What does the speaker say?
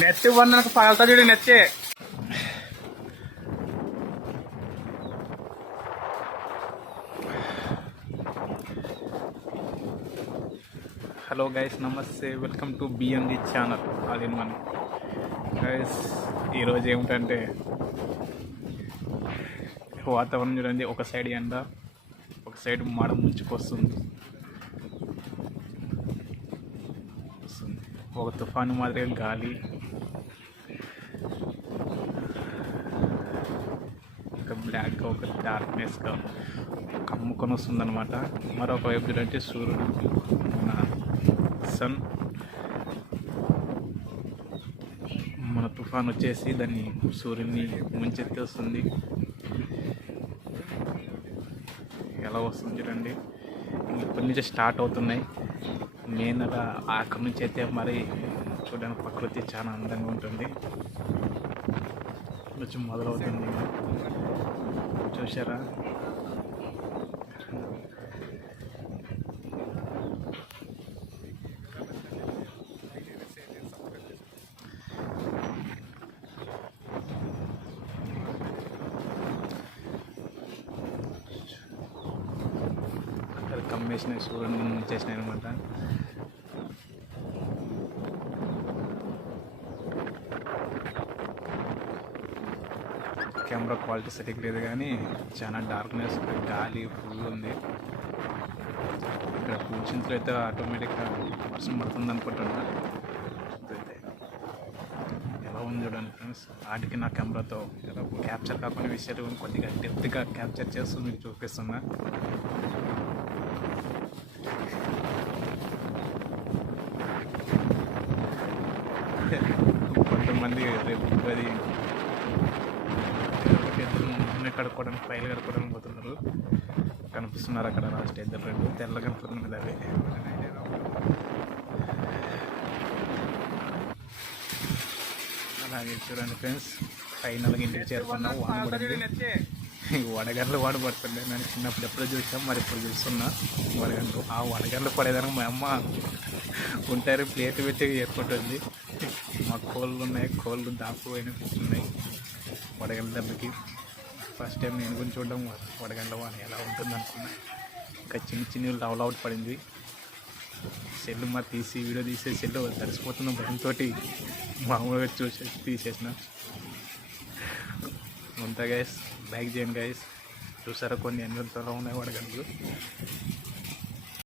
నెత్తి వందనకు పగలతా చూడు నెత్తి. హలో గైస్, నమస్తే, welcome to BMD channel all in one. Guys ఈరోజు ఏమిటంటే వాతావరణం చూడండి, ఒక సైడ్ ఎండ, ఒక సైడ్ మాడ ముంచుకొస్తుంది. ఒక తుఫాను మాదిరిగా గాలి, ఒక బ్లాక్గా, ఒక డార్క్నెస్గా కమ్ముకొని వస్తుందన్నమాట. మరొక వైపు చూడంటే సూర్యుడు, మన సన్, మన తుఫాన్ వచ్చేసి దాన్ని సూర్యుని ముంచెత్తేస్తుంది. ఎలా వస్తుంది చూడండి. ఇప్పటి నుంచి స్టార్ట్ అవుతున్నాయి. మే నెల అక్కడి నుంచి అయితే మరి చూడడానికి ప్రకృతి చాలా అందంగా ఉంటుంది. కొంచెం మొదలవుతుంది, చూసారా? కమ్మేసిన సూర్యుని ముంచేసినాయి అనమాట. కెమెరా క్వాలిటీ సరిగ్గా లేదు కానీ చాలా డార్క్నెస్, గాలి ఫుల్ ఉంది. ఇక్కడ కూర్చుంట్లో అయితే ఆటోమేటిక్గా వర్షం పడుతుంది అనుకుంటున్నా. ఎలా ఉంది చూడండి ఫ్రెండ్స్. వాటికి నా కెమెరాతో ఎలా క్యాప్చర్ కాకుండా విషయాలు కొద్దిగా డెప్త్గా క్యాప్చర్ చేస్తూ మీకు చూపిస్తున్నా. కొంతమంది రేపు అది నూనె కడుక్కోవడానికి, ఫైల్ కడుక్కోవడానికి పోతున్నారు. కనిపిస్తున్నారు అక్కడ లాస్ట్ ఇద్దరు, రెండు తెల్ల కనిపిస్తుంది. అవి అలాగే చూడండి ఫ్రెండ్స్, ఫైనల్గా ఇంటికి చేరుకున్నాం. వాన పడింది, వడగండ్లు వాడు పడుతుండే. నేను చిన్నప్పుడు ఎప్పుడో చూసాం, మరి ఇప్పుడు చూస్తున్నా వడగండ్లు. ఆ వడగండ్లు పడేదానికి మా అమ్మ ఉంటారు ప్లేట్ పెట్టి ఏర్పడుతుంది. మా కోళ్ళు ఉన్నాయి, కోళ్ళు దాక్కుపోయినాయి వడగండ్ల దెబ్బకి. ఫస్ట్ టైం నేను కూడా చూడడం వడగండ్ల వాన ఎలా ఉంటుంది అనుకున్నా. ఇంకా చిన్న చిన్న లవ్ పడింది. సెల్లు మా తీసి వీడియో తీసే సెల్లు తడిసిపోతున్న భయంతో మామూలుగా తీసేసిన. ఉంటా గైస్, లైక్ చేయండి గైస్. చూసారా కొన్ని ఎన్ని ఉన్నాయి వడగండ్లు.